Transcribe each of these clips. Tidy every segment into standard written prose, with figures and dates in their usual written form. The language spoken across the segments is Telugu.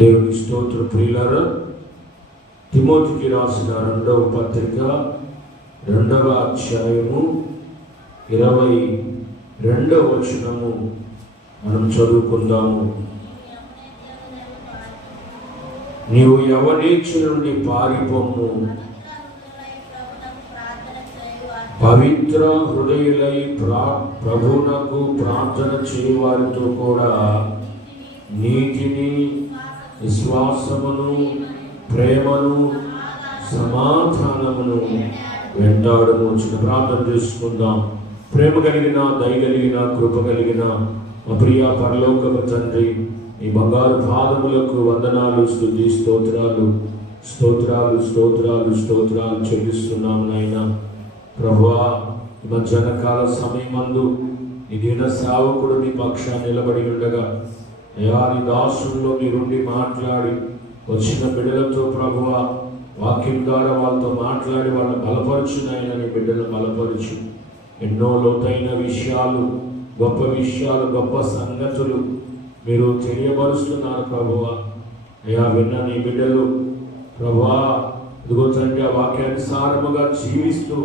దేవుని స్తోత్ర ప్రియులారా, తిమోతికి రాసిన 2వ పత్రిక 2వ అధ్యాయము 22వ వచనము మనం చదువుకుందాము. నీవు యవనేచ్ఛ నుండి పారిపోము, పవిత్ర హృదయులై ప్రభువునకు ప్రార్థన చేయవారితో కూడా నీతిని, విశ్వాసమును, ప్రేమను, సమాధానమును వెంటాడము. చిన్న ప్రార్థన చేసుకుందాం. ప్రేమ కలిగిన, దయ కలిగిన, కృప కలిగిన మా ప్రియ పరలోకపు తండ్రి, ఈ బంగారు పాదములకు వందనాలు, స్తుతి, స్తోత్రాలు స్తోత్రాలు స్తోత్రాలు స్తోత్రాలు చెల్లిస్తున్నాము నాయనా. ప్రభువా, ఈ మధ్యాహ్నకాల సమయమందు ఈ దీన సేవకుడు నీ పక్షాన్ని నిలబడి ఉండగా అయా, నీ దాసుల్లో మీరుండి మాట్లాడి వచ్చిన బిడ్డలతో ప్రభువా వాక్యం ద్వారా వాళ్ళతో మాట్లాడి వాళ్ళని బలపరచు నాయనా. నీ బిడ్డలను బలపరచు. ఎన్నో లోతైన విషయాలు, గొప్ప విషయాలు, గొప్ప సంగతులు మీరు తెలియపరుస్తున్నారు ప్రభువా. అయా, విన్న నీ బిడ్డలు ప్రభువా ఇదిగో తండ్రి, ఆ వాక్యానుసారముగా జీవిస్తూ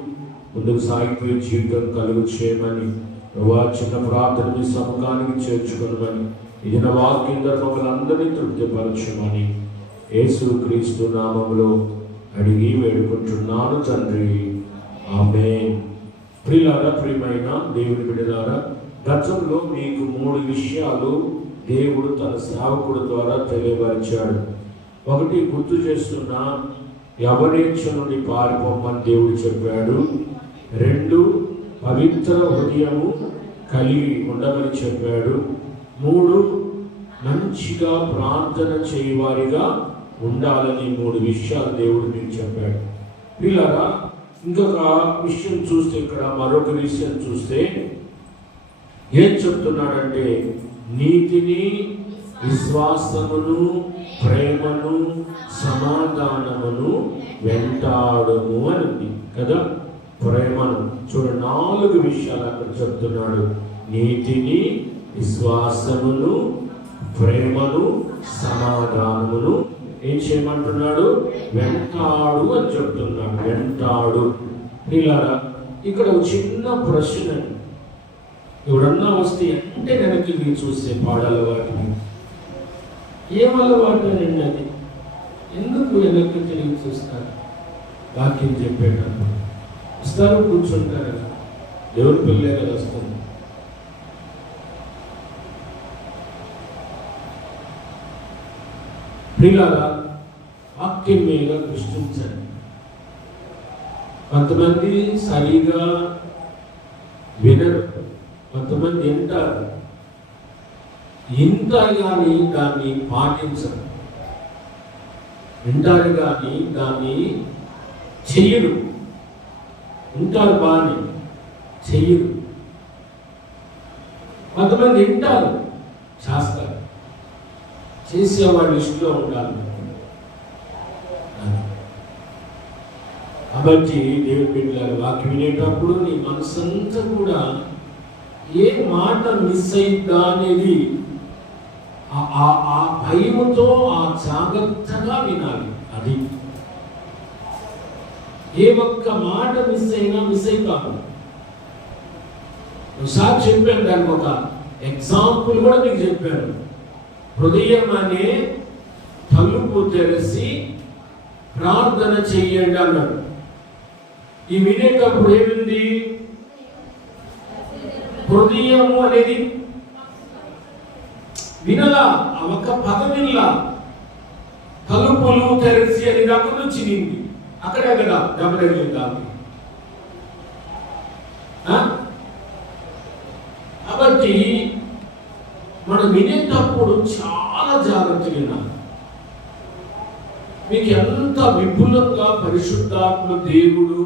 ముందుకు సాగిపోయే జీవితం కలుగు చేయమని ప్రభువా చిన్న ప్రార్థన మీ సముఖానికి చేర్చుకోమని, ఇది నా వాక్యం ద్వారా మమ్మల్ని అందరినీ తృప్తిపరచమని యేసు క్రీస్తు నామములో అడిగి వేడుకుంటున్నాను తండ్రి, ఆమేన్. ప్రియులారా, ప్రియమైన దేవుని బిడ్డలారా, గతంలో మీకు 3 విషయాలు దేవుడు తన సేవకుడు ద్వారా తెలియపరిచాడు. ఒకటి గుర్తు చేస్తున్నా, యవనేచ్ఛ నుండి పారిపోమని దేవుడు చెప్పాడు. 2, పవిత్ర హృదయము కలిగి ఉండమని చెప్పాడు. 3, మంచిగా ప్రార్థన చేయవారిగా ఉండాలని 3 విషయాలు దేవుడు మీకు చెప్పాడు. పిల్లరా, ఇంకొక విషయం చూస్తే, ఇక్కడ మరొక విషయం చూస్తే ఏం చెప్తున్నాడంటే, నీతిని, విశ్వాసమును, ప్రేమను, సమాధానమును వెంటాడము అని ఉంది కదా. ప్రేమను చూడండి, 4 విషయాలు అక్కడ చెప్తున్నాడు. నీతిని, విశ్వాసమును, ప్రేమను, సమాధానమును ఏం చేయమంటున్నాడు? వెంటాడు అని చెప్తున్నాడు. వెంటాడు. పిల్లరా, ఇక్కడ ఒక చిన్న ప్రశ్న. ఎవరన్నా వస్తే అంటే వెనక్కి మీరు చూస్తే పాడలవాటిని ఏం అలవాటు అండి అది? ఎందుకు వెనక్కి తిరిగి చూస్తారు? వాక్యం చెప్పేటప్పుడు వస్తారు, కూర్చుంటారు కదా, దేవుడి పిల్లలే కదా వస్తుంది. ప్రియులారా, వాక్యం మీద దృష్టించండి. కొంతమంది సరిగా వినరు, కొంతమంది వింటారు, వింటారు కానీ దాన్ని పాటించరు. వింటారు కానీ దాన్ని చెయ్యరు. వింటారు బాగా, చెయ్యరు. కొంతమంది వింటారు, చేస్తారు. చేసేవాడి లిస్టులో ఉండాలి. కాబట్టి దేవుడి బిడ్డలారా, వాక్యం వినేటప్పుడు నీ మనసంతా కూడా ఏ మాట మిస్ అయిద్దా అనేది ఆ భయముతో ఆ జాగ్రత్తగా వినాలి. అది ఏ ఒక్క మాట మిస్ అయినా మిస్ అయిపోదు. ఒకసారి చెప్పాను, దానికి ఒక ఎగ్జాంపుల్ కూడా మీకు చెప్పాను. హృదయం అనే తలుపు తెరిచి ప్రార్థన చెయ్యండి అన్నాడు. ఈ వినేటప్పుడు ఏమింది? హృదయము అనేది వినలా, ఒక పదం వినలా. తలుపులు తెరిచి అనేది అక్కడ నుంచి నింది, అక్కడే కదా దెబ్బతగిలింది. కాబట్టి మనం వినేటప్పుడు చాలా జాగ్రత్తగా వినాలి. మీకు ఎంత విపులంగా పరిశుద్ధాత్మ దేవుడు,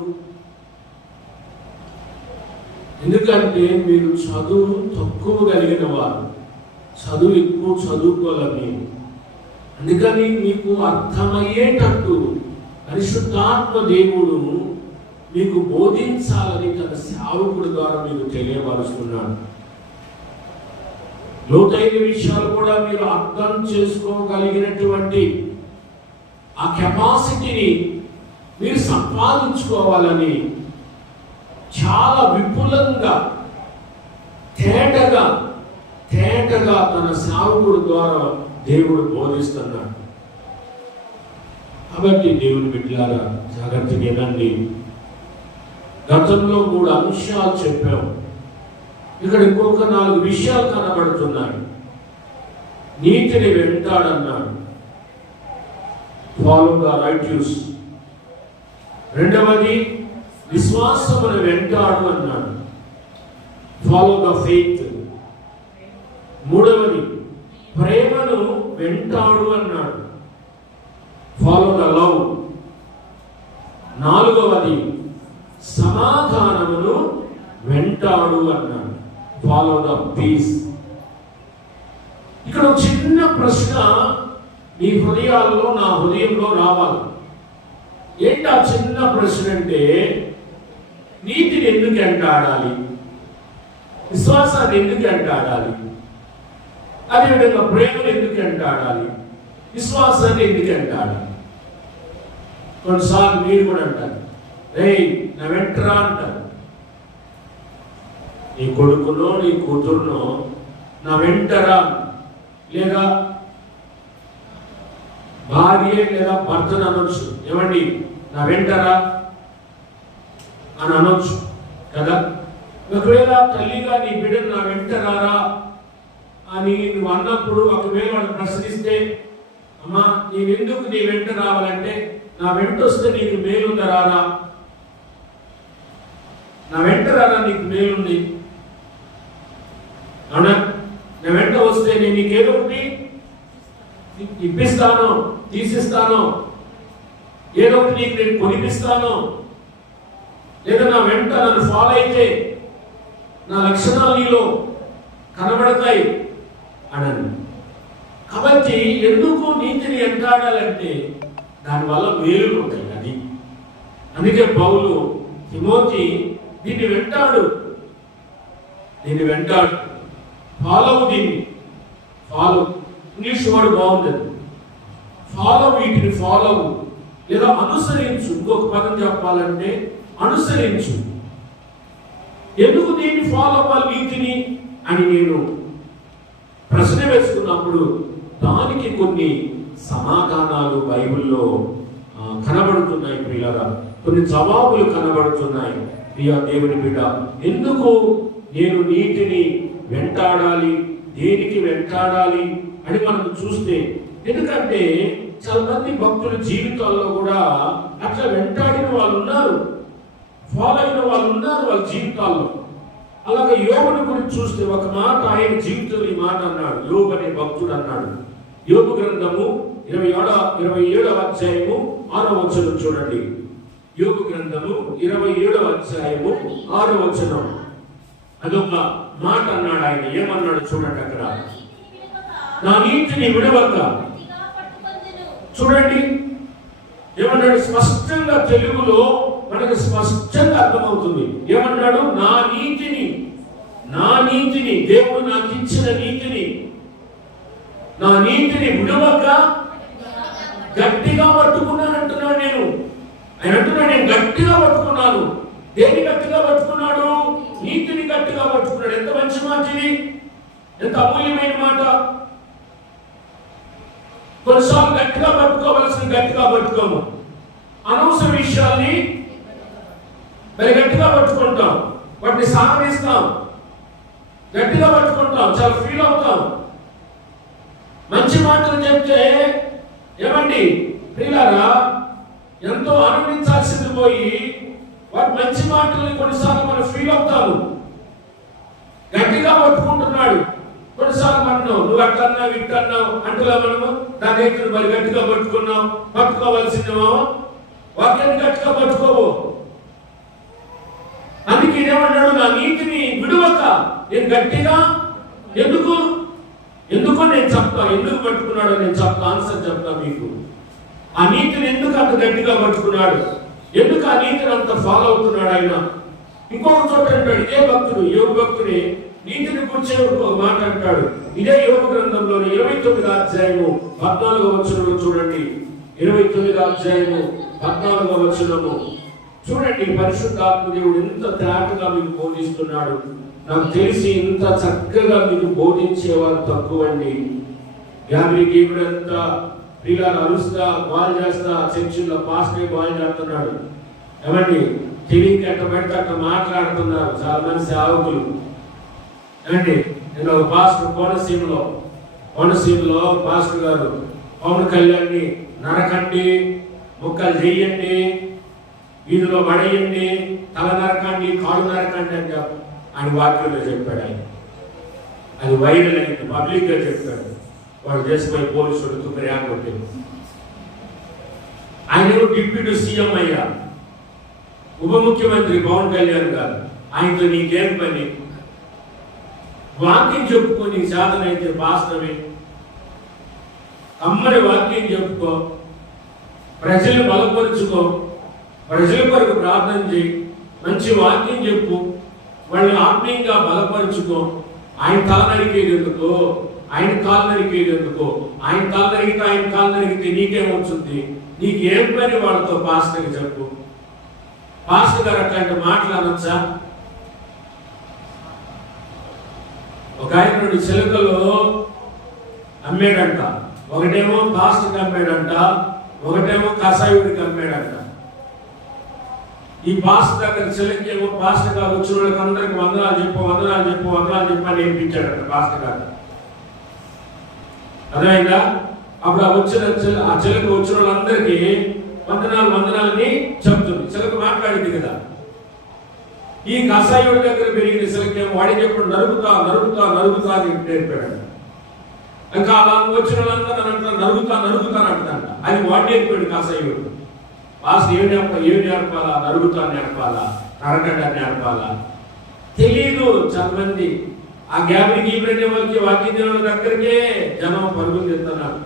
ఎందుకంటే మీరు చదువు తక్కువ కలిగిన వారు, చదువు ఎక్కువ చదువుకోవాలి. అందుకని మీకు అర్థమయ్యేటట్టు పరిశుద్ధాత్మ దేవుడు మీకు బోధించాలని తన సేవకుడి ద్వారా మీకు తెలియపరుస్తున్నాడు. లోతైన విషయాలు కూడా మీరు అర్థం చేసుకోగలిగినటువంటి ఆ కెపాసిటీని మీరు సంపాదించుకోవాలని చాలా విపులంగా తేటగా తన సేవకుడు ద్వారా దేవుడు బోధిస్తున్నాడు. కాబట్టి దేవుని బిడ్డలారా జాగ్రత్తగా వినండి. గతంలో 3 అంశాలు చెప్పాం. ఇక్కడ ఇంకొక 4 విషయాలు కనబడుతున్నాయి. నీతిని వెంటాడన్నాడు, ఫాలో ద రైట్యూస్. రెండవది విశ్వాసమును వెంటాడు అన్నాడు, ఫాలో ద ఫెయిత్. మూడవది ప్రేమను వెంటాడు అన్నాడు, ఫాలో ద లవ్. నాలుగవది సమాధానమును వెంటాడు అన్నాడు, ఫాలో ద పీస్. ఇక్కడ చిన్న ప్రశ్న మీ హృదయాల్లో నా హృదయంలో రావాలి. ఏంటి ఆ చిన్న ప్రశ్న అంటే, నీతిని ఎందుకు వెంటాడాలి? విశ్వాసాన్ని ఎందుకు వెంటాడాలి? అదేవిధంగా ప్రేమను ఎందుకు వెంటాడాలి? విశ్వాసాన్ని ఎందుకు వెంటాడాలి? కొన్నిసార్లు మీరు కూడా అంటారు, రేయ్ నా వెంటరా అంటారు. నీ కొడుకునో నీ కూతురునో నా వెంటరా, లేదా భార్య లేదా భర్తను అనొచ్చు, ఏమండి నా వెంటరా అని అనొచ్చు కదా. ఒకవేళ తల్లిగా నీ బిడ్డను నా వెంటరారా అని నువ్వు అన్నప్పుడు ఒకవేళ వాళ్ళు ప్రశ్నిస్తే, అమ్మా నేనెందుకు నీ వెంట రావాలంటే, నా వెంట వస్తే నీకు మేలుందా రారా? నా వెంట రారా నీకు మేలుంది అవునా? నా వెంట వస్తే నేను నీకేదో ఒకటి ఇప్పిస్తాను, తీసిస్తాను, ఏదో ఒకటి నీకు నేను కొనిపిస్తాను, లేదా నా వెంట నన్ను ఫాలో అయితే నా లక్షణాలు నీలో కనబడతాయి అనని. కాబట్టి ఎందుకు నీతిని వెంటాడాలంటే దానివల్ల మేలు ఉంటాయి. అది అందుకే పౌలు తిమోతి దీన్ని వెంటాడు, ఫాలో. దీన్ని ఫాలో ఇంగ్లీష్ వర్డ్ బాగుంటుంది, ఫాలో. వీటిని ఫాలో లేదా అనుసరించు. ఇంకొక పదం చెప్పాలంటే అనుసరించు. ఎందుకు దీన్ని ఫాలో అవ్వాలి నీతిని అని నేను ప్రశ్న వేసుకున్నప్పుడు దానికి కొన్ని సమాధానాలు బైబిల్లో కనబడుతున్నాయి ప్రియులారా, కొన్ని జవాబులు కనబడుతున్నాయి. ప్రియ దేవుని బిడ్డ, ఎందుకు నేను నీతిని వెంటాడాలి, దేనికి వెంటాడాలి అని మనం చూస్తే, ఎందుకంటే చాలా మంది భక్తుల జీవితాల్లో కూడా అట్లా వెంటాడిన వాళ్ళు ఉన్నారు, ఫాలో అయిన వాళ్ళు ఉన్నారు వాళ్ళ జీవితాల్లో. అలాగే యోబుని గురించి చూస్తే ఒక మాట ఆయన జీవితంలో ఈ మాట అన్నాడు. యోబు అనే భక్తుడు అన్నాడు. యోబు గ్రంథము 27వ అధ్యాయము 6వ వచనం చూడండి. యోబు గ్రంథము 27వ అధ్యాయము 6వ వచనం. అదొక మాట అన్నాడు ఆయన. ఏమన్నాడు చూడండి అక్కడ, నా నీతిని విడవక. చూడండి ఏమన్నాడు, స్పష్టంగా తెలుగులో మనకు స్పష్టంగా అర్థమవుతుంది. ఏమన్నాడు, నా నీతిని దేవుడు నాకు ఇచ్చిన నీతిని, నా నీతిని విడవక గట్టిగా పట్టుకున్నాను అంటున్నాడు. ఆయన అంటున్నాడు, నేను గట్టిగా పట్టుకున్నాను. దేని గట్టిగా పట్టుకున్నాడు? నీతిని గట్టిగా పట్టుకున్నాడు. ఎంత మంచి మాట ఇది, ఎంత అమూల్యమైన మాట. కొన్నిసార్లు గట్టిగా పట్టుకోవలసిన గట్టిగా పట్టుకోము, అనవసర విషయాల్ని మరి గట్టిగా పట్టుకుంటాం, వాటిని సాగనిస్తాం, గట్టిగా పట్టుకుంటాం, చాలా ఫీల్ అవుతాం. మంచి మాటలు చెప్తే ఏమండి ప్రియులారా, ఎంతో ఆనందించాల్సింది పోయి వాటి మంచి మాటల్ని కొన్నిసార్లు మనం ఫీల్ అవుతాము. గట్టిగా పట్టుకుంటున్నాడు, కొన్నిసార్లు మనం నువ్వు అట్టన్నావు ఇట్టన్నావు అంటున్నా, మనము దాని మరి గట్టిగా పట్టుకున్నావు. పట్టుకోవాల్సిందేమో వాక్యాన్ని గట్టిగా పట్టుకోవు. అందుకే ఏమన్నాడు, నా నీతిని విడువక నేను గట్టిగా. ఎందుకు నేను చెప్తా, ఎందుకు పట్టుకున్నాడో నేను చెప్తా, ఆన్సర్ చెప్తా మీకు. ఆ నీతిని ఎందుకు అంత గట్టిగా పట్టుకున్నాడు, ఎందుకు ఆ నీతిని అంత ఫాలో అవుతున్నాడు ఆయన. ఇంకొక చోట అంటాడు, ఇదే భక్తుడు యోగు భక్తుడే నీతిని గురించి ఒక మాట అంటాడు. ఇదే యోబు గ్రంథంలోని 29వ అధ్యాయము 14వ వచనంలో చూడండి. 29వ అధ్యాయము 14వ వచనము చూడండి. పరిశుద్ధాత్మ దేవుడు ఎంత తేటగా మీకు బోధిస్తున్నాడు. నాకు తెలిసి ఇంత చక్కగా మీకు బోధించేవారు తక్కువండి. గ్యాబ్రికి ఇప్పుడంతా పిల్లలు అరుస్తా బాల్ చేస్తా చర్చిల్లో పాస్టే బాల్ చేస్తున్నాడు. ఏమండి తెలియక ఎట్ట పెడితే అట్లా మాట్లాడుతున్నారు చాలా మంది సేవకులు. ఏమండి నేను ఒక పాస్టర్ కోనసీమలో పాస్టర్ గారు పవన్ కళ్యాణ్ని నరకండి, ముక్కలు చెయ్యండి, వీధిలో పడేయండి, తల నరకండి, కాడు నరకండి అని ఆయన వాక్యంలో చెప్పాడు. అది వైరల్ అయింది, పబ్లిక్ గా చెప్పాడు. వాడు దేశపై పోలీసులతో ప్రయాణం కొట్టింది. ఆయన డిప్యూటీ సీఎం అయ్యా, ఉప ముఖ్యమంత్రి పవన్ కళ్యాణ్ గారు. ఆయనతో నీకేం పని? వాక్యం చెప్పుకొని సాధన అయితే పాస్టమే. అమ్మని వాక్యం చెప్పుకో, ప్రజలు బలపరుచుకో, ప్రజల కొరకు ప్రార్థన చేయి, మంచి వాక్యం చెప్పు, వాళ్ళని ఆత్మీయంగా బలపరుచుకో. ఆయన కాలు నరికేది ఎందుకు? ఆయన కాలు నరిగితే నీకేమవుతుంది? నీకేం పని వాళ్ళతో? పాస్టర్కి చెప్పు. పాస్టర్ గారు అట్లాంటి మాట్లాడచ్చా? ఒక ఆయన 2 చిలుకలు అమ్మేడంట. ఒకటేమో పాస్టర్కి అమ్మాడంట, ఒకటేమో కసాయుడికి అమ్మాడంట. ఈ పాస్టర్ దగ్గర చిలకేమో పాస్టర్ గారు వచ్చిన వాళ్ళకి అందరికి వందనాలు చెప్పు అని నేర్పించాడంట పాస్టర్ గారు. అదేవిధంగా అప్పుడు ఆ చిలక వచ్చిన వాళ్ళందరికీ వందనాలని చెప్తుంది. చిలక మాట్లాడింది కదా. ఈ కసాయుడి దగ్గర పెరిగిన చిలకేమో వాడి చెప్పు నరుగుతా అని నేర్పాడు. ఇంకా అలా వచ్చిన వాళ్ళందరూ నరుగుతానంట. అది వాడి నేర్పాడు కసాయుడు. పాస్టర్ ఏం నేర్పాలా? నరుగుతాను నేర్పాలా? నరకండి నేర్పాలా? తెలీదు చాలా మంది. ఆ గ్యాబ్రికి వాళ్ళకి వాక్యం దేవుని దగ్గరికే జనం పరుగులు తెస్తున్నారు.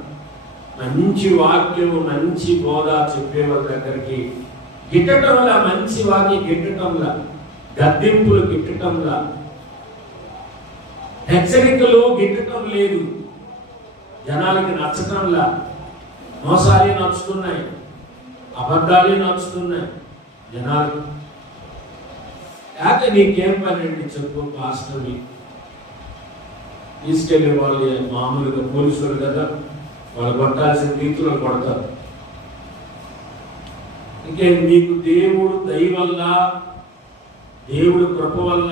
మంచి వాక్యము, మంచి బోధ చెప్పేవారి దగ్గరికి గిట్టటంలా, మంచి వాక్యం గిట్టటంలా, గద్దింపులు గిట్టటంలా, హెచ్చరికలు గిట్టటం లేదు. జనాలకి నచ్చటంలా, మోసాలే నచ్చుతున్నాయి, అబద్ధాలే నచ్చుతున్నాయి జనాలకి. లేక నీకేం పని అండి చెప్పు? పాస్టర్ని తీసుకెళ్లే వాళ్ళు మామూలుగా పోలీసులు కదా, వాళ్ళు కొట్టాల్సిన రీతిలో కొడతారు. ఇంకే మీకు దేవుడు దయ వల్ల, దేవుడు కృప వల్ల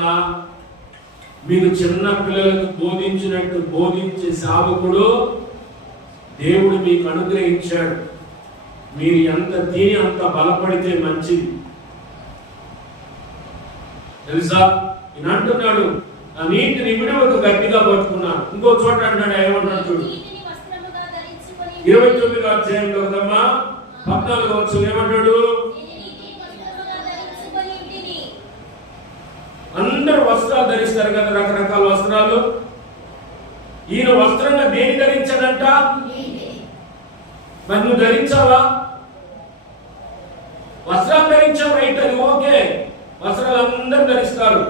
మీకు చిన్న పిల్లలకు బోధించినట్టు బోధించే సేవకుడు దేవుడు మీకు అనుగ్రహించాడు. మీరు ఎంత తిని అంత బలపడితే మంచిది తెలుసా. ఈయన అంటున్నాడు, ఆ నీటిని విడవకు గట్టిగా పట్టుకున్నాను. ఇంకో చోట అంటాడు, ఏమంటాడు చూడు, 29వ అధ్యాయంలో కదమ్మా 14వ వచనం ఏమంటాడు? అందరూ వస్త్రాలు ధరిస్తారు కదా, రకరకాల వస్త్రాలు. ఈయన వస్త్రంగా దేని ధరించాడంట? మరి నువ్వు ధరించావా? వస్త్రాలు ధరించావు, రైట్, అది ఓకే. వస్త్రాలు అందరూ ధరిస్తారు,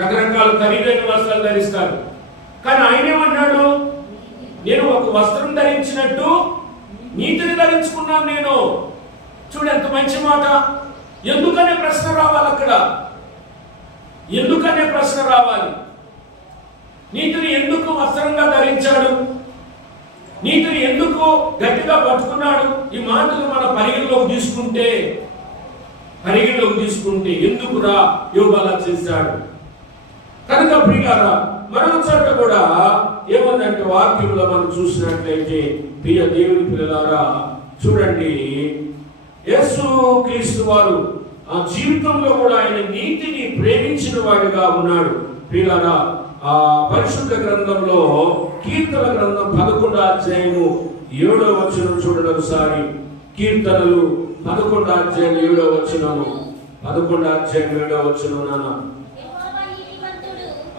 రకరకాల ఖరీదైన వస్త్రాలు ధరిస్తారు. కానీ ఆయన ఏమన్నాడు? నేను ఒక వస్త్రం ధరించినట్టు నీతిని ధరించుకున్నాను నేను. చూడు ఎంత మంచి మాట. ఎందుకనే ప్రశ్న రావాలి అక్కడ, ఎందుకనే ప్రశ్న రావాలి. నీతిని ఎందుకు వస్త్రంగా ధరించాడు? నీతిని ఎందుకు గట్టిగా పట్టుకున్నాడు? ఈ మాటలు మన పరిగణలోకి తీసుకుంటే ఎందుకురా యోబు అలా చేశాడు? కనుక ప్రియులారా, మరొక చోట కూడా ఏమందంటే వాక్యంలో మనం చూసినట్లయితే, ప్రియ దేవుని పిల్లలారా చూడండి, యేసు క్రీస్తు వారు ఆ జీవితంలో కూడా ఆయన నీతిని ప్రేమించిన వాడిగా ఉన్నాడు. ప్రియులారా, ఆ పరిశుద్ధ గ్రంథంలో కీర్తన గ్రంథం 11వ అధ్యాయము 7వ వచనం చూడండి ఒకసారి. కీర్తనలు 11వ అధ్యాయం 7వ వచనము. 11వ అధ్యాయం 7వ వచనం. నాన్న,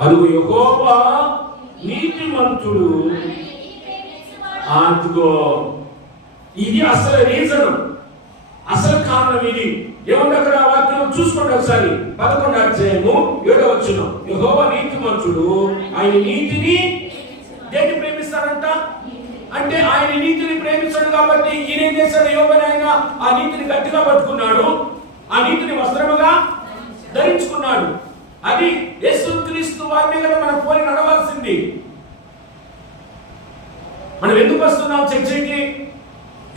అదుగు యెహోవా నీతిమంతుడు. అదుగో, ఇది అసలు రీజన్, అసలు కారణం ఇది. ఏముంది అక్కడ వాక్యం చూసుకోండి ఒకసారి. 11వ అధ్యాయము 7వ వచనం. యెహోవా నీతిమంతుడు, ఆయన నీతిని దేన్ని ప్రేమిస్తాడంట? అంటే ఆయన నీతిని ప్రేమిస్తాడు కాబట్టి ఈయన ఏం చేశాడు? యోబునైన ఆ నీతిని గట్టిగా పట్టుకున్నాడు, ఆ నీతిని వస్త్రముగా ధరించుకున్నాడు. అది యేసుక్రీస్తు వారిని కదా మనం పోలి నడవాల్సింది. మనం ఎందుకు వస్తున్నాం చర్చికి?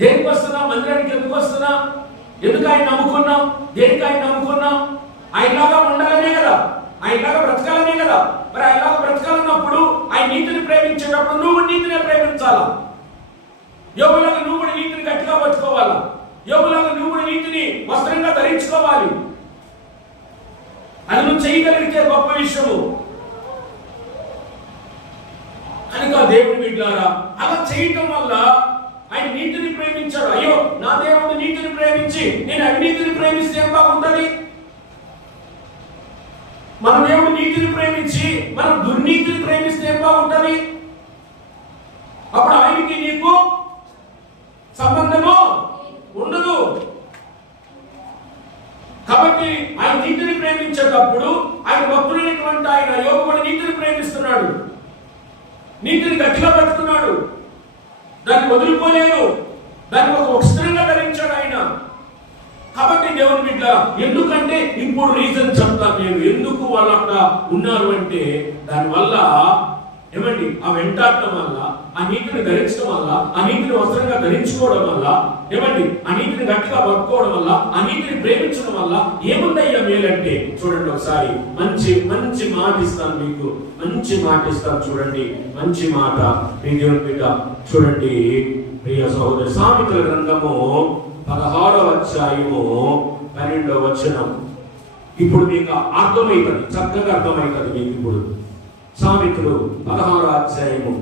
దేనికి వస్తున్నాం? మందిరానికి ఎందుకు వస్తున్నాం? ఎందుకు ఆయన నమ్ముకున్నాం? దేనికి ఆయన నమ్ముకున్నాం? ఆయనలాగా ఉండాలనే కదా, ఆయనలాగా బ్రతకాలనే కదా. మరి ఆయనలాగా బ్రతకాలన్నప్పుడు ఆయన నీతిని ప్రేమించేటప్పుడు నువ్వు నీతిని ప్రేమించాలా? యోబులాగా నువ్వు కూడా నీతిని గట్టిగా పట్టుకోవాలా? యోబులాగా నువ్వు కూడా నీతిని వస్త్రంగా ధరించుకోవాలి. అది నువ్వు చేయగలిగితే గొప్ప విషయము. కనుక దేవుని బిడ్డలారా, అలా చేయటం వల్ల ఆయన నీతిని ప్రేమించాడు. అయ్యో, నా దేవుడు నీతిని ప్రేమించి నేను అవినీతిని ప్రేమిస్తే ఏం బాగుంటది? మన దేవుడు నీతిని ప్రేమించి మనం దుర్నీతిని ప్రేమిస్తే ఏం బాగుంటది? అప్పుడు ఆయనకి నీకు సంబంధము ఉండదు. కాబట్టి ఆయన నీతిని ప్రేమించేటప్పుడు ఆయన భక్తుడైనటువంటి ఆయన యోబు నీతిని ప్రేమిస్తున్నాడు, నీతిని గట్టిగా పట్టుకున్నాడు, దాన్ని వదులుకోలేదు, దాన్ని ఒక వస్త్రంగా ధరించాడు ఆయన. కాబట్టి దేవుని బిడ్డ, ఎందుకంటే ఇప్పుడు రీజన్ చెప్తాను నేను ఎందుకు వాళ్ళు అక్కడ ఉన్నారు అంటే, దానివల్ల ఏమండి ఆ వెంటాడటం వల్ల, ఆ నీతిని ధరించడం వల్ల, ఆ నీతిని వస్త్రంగా ధరించుకోవడం వల్ల, ఏమండి ఆ నీతిని గట్టిగా పట్టుకోవడం వల్ల, ఆ నీతిని ప్రేమించడం వల్ల ఏముందయ్యా మేలంటే, చూడండి ఒకసారి మంచి మంచి మాట ఇస్తాను మీకు, మంచి మాట ఇస్తాను చూడండి, మంచి మాట మీ దేవుని బిడ్డ. చూడండి ప్రియ సహోదరు, సామెతల గ్రంథము 16వ అధ్యాయము 12వ వచనం. ఇప్పుడు మీకు అర్థమవుతుంది, చక్కగా అర్థమవుతుంది మీకు. ఇప్పుడు సామెతలు 16వ అధ్యాయము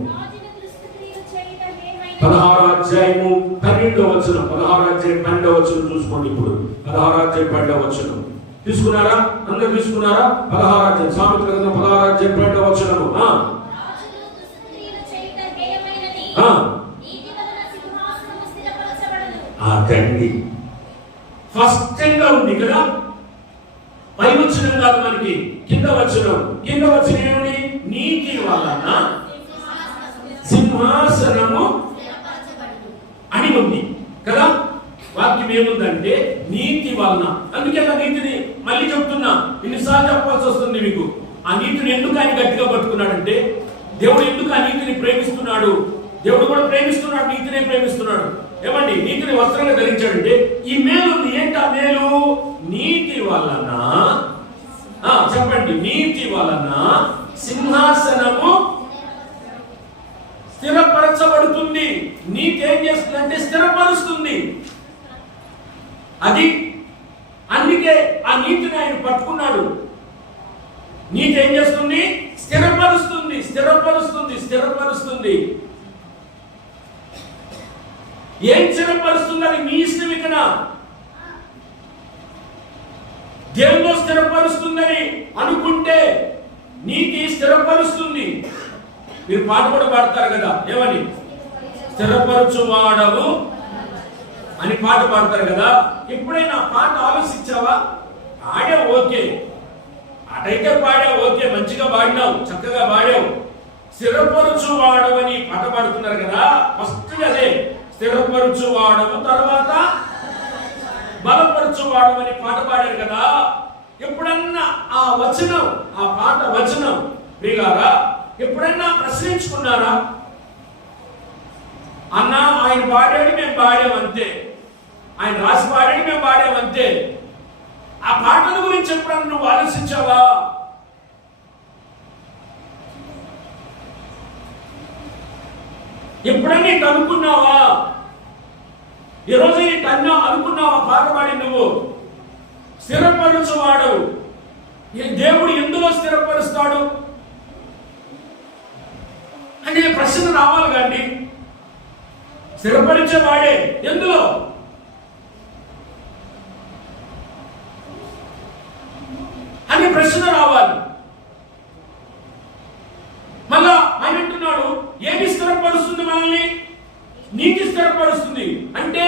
12వ వచనం, 16వ అధ్యాయం 12వ వచనం చూసుకోండి. ఇప్పుడు 16వ అధ్యాయం 12వ వచనం తీసుకున్నారా? అందరూ తీసుకున్నారా? 16వ అధ్యాయం సామెతల గ్రంథం 16వ అధ్యాయం 12వ వచనము. తండ్రి స్పష్టంగా ఉంది కదా. పై వచనం కాదు మనకి, కింద వచనం. కింద వచనం ఏమిటి? నీతి వలన సింహాసనము అని ఉంది కదా. వాక్యం ఏముందంటే నీతి వలన. అందుకే ఆ నీతిని మళ్ళీ చెప్తున్నా, ఇన్నిసార్లు చెప్పాల్సి వస్తుంది మీకు. ఆ నీతిని ఎందుకు ఆయన గట్టిగా పట్టుకున్నాడంటే, దేవుడు ఎందుకు ఆ నీతిని ప్రేమిస్తున్నాడు? దేవుడు కూడా ప్రేమిస్తున్నాడు, నీతిని ప్రేమిస్తున్నాడు. ఏమండి నీతిని వస్త్రంగా ధరించాడంటే ఈ మేలు ఏంటి? ఆ మేలు నీతి వలన, చెప్పండి, నీతి వలన సింహాసనము స్థిరపరచబడుతుంది. నీతి ఏం చేస్తుందంటే స్థిరపరుస్తుంది. అది అందుకే ఆ నీతిని ఆయన పట్టుకున్నాడు. నీతి ఏం చేస్తుంది? స్థిరపరుస్తుంది, స్థిరపరుస్తుంది, స్థిరపరుస్తుంది. ఏం స్థిరపరుస్తుంది? అది మీ ఇష్టం. ఇక్కడ దేవుడు స్థిరపరుస్తుందని అనుకుంటే నీతి స్థిరపరుస్తుంది. మీరు పాట కూడా పాడతారు కదా, ఏమని? స్థిరపరచువాడవు అని పాట పాడతారు కదా. ఎప్పుడైనా పాట ఆలోచించావా? పాడావు, ఓకే, అటైతే పాడావు, ఓకే, మంచిగా పాడినావు, చక్కగా పాడావు. స్థిరపరచువాడవు అని పాట పాడుతున్నారు కదా. ఫస్ట్ అదే స్థిరపరచువాడవు, తర్వాత బలపరచువాడవు అని పాట పాడారు కదా. ఎప్పుడన్నా ఆ వచనం, ఆ పాట వచనం ప్రియులారా ఎప్పుడన్నా ప్రశ్నించుకున్నారా? అన్న ఆయన పాడాడు, మేము పాడామంతే, ఆయన రాసి పాడాడు, మేము పాడామంతే. ఆ పాటల గురించి ఎప్పుడన్నా నువ్వు ఆలోచించావా? ఎప్పుడన్నా ఇట్లా అనుకున్నావా? ఈరోజు ఇట్లా అనుకున్నావా? పాట పాడి నువ్వు స్థిరపరచువాడు. దేవుడు ఎందులో స్థిరపరుస్తాడు అనే ప్రశ్న రావాలి కండి. స్థిరపరిచేవాడే ఎందులో? అనే ప్రశ్న రావాలి. మళ్ళా ఆయన అంటున్నాడు, ఏమి స్థిరపరుస్తుంది మనల్ని? నీతి స్థిరపరుస్తుంది. అంటే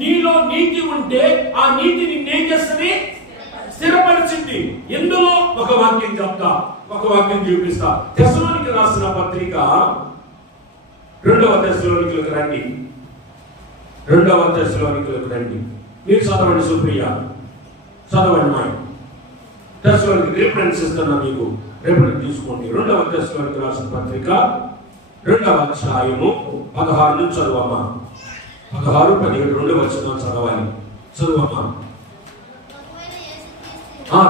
నీలో నీతి ఉంటే ఆ నీతి నిన్నేం చేస్తుంది? స్థిరపరిచింది. ఎందులో? ఒక వాక్యం చెప్తా, ఒక వాక్యం చూపిస్తా. తెస్సలోనికీయులకు రాసిన పత్రిక 2వ తెస్సలోనికీయులకు రండి. 2వ తెస్సలోనికీయులకు రండి. మీరు చదవండి సుప్రియ, చదవండి. మా తెస్సలోనికీ రిఫరెన్స్ ఇస్తున్నా, మీకు రిఫరెన్స్ తీసుకోండి. 2వ తెస్సలోనికీయులకు రాసిన పత్రిక 2వ అధ్యాయము 16 నుంచి చదువమ్మా. 16, 17, 2 వచనాలు చదవాలి. చదువమ్మా.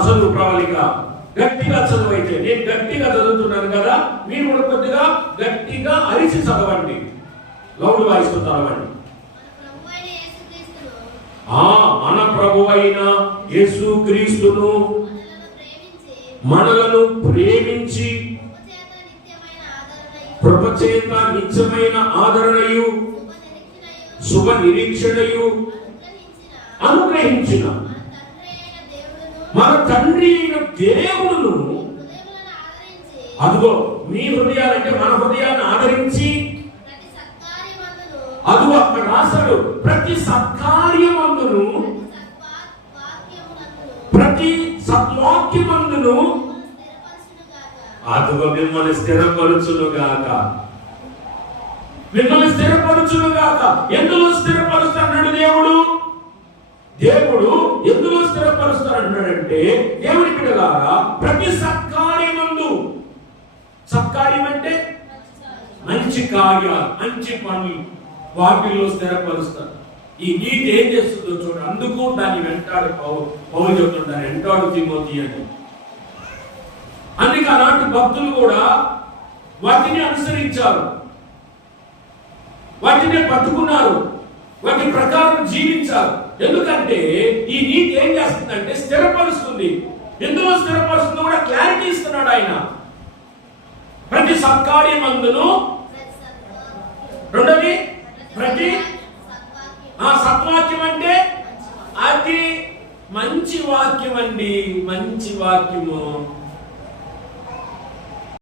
చదువు ప్రణాళిక గట్టిగా చదువు. అయితే నేను గట్టిగా చదువుతున్నాను కదా, మీరు కూడా కొద్దిగా గట్టిగా అరిచి చదవండి, లౌడ్ వాయిస్ తో చదవండి. మన ప్రభువైన యేసుక్రీస్తును మనలను ప్రేమించి కృపచేత నిత్యమైన ఆదరణయు శుభ నిరీక్షణయు అనుగ్రహించిన మన తండ్రి అయిన దేవుడును, అదిగో మీ హృదయాలంటే మన హృదయాన్ని ఆదరించి, అదిగో అక్కడ రాశాడు, ప్రతి సత్కార్యమందును ప్రతి సద్వాక్యమందును అదిగో మిమ్మల్ని స్థిరపరచునుగాక, మిమ్మల్ని స్థిరపరచునుగాక. ఎందులో స్థిరపరుస్తాడు దేవుడు? దేవుడు ఎందులో స్థిరపరుస్తాడంటే, దేవుడి బిడ్డలారా ప్రతి సత్కార్యమందు, సత్కార్యం అంటే మంచి కార్యాలు, మంచి పనులు, వాటిల్లో స్థిరపరుస్తాడు. ఈ నీతి ఏం చేస్తుందో చూడండి. అందుకు దాన్ని వెంటాడు పౌలు చెప్తుంటారు, వెంటాడు తిమోతి అని. అందుకే అలాంటి భక్తులు కూడా వాటిని అనుసరించారు, వాటిని పట్టుకున్నారు, వాటి ప్రకారం జీవించారు. ఎందుకంటే ఈ నీతి ఏం చేస్తుందంటే స్థిరపరుస్తుంది. ఎందులో స్థిరపరుస్తుందో కూడా క్లారిటీ ఇస్తున్నాడు ఆయన. ప్రతి సత్కార్యమందును, రెండోది ప్రతి సత్వాక్యం అంటే అది మంచి వాక్యం అండి, మంచి వాక్యము.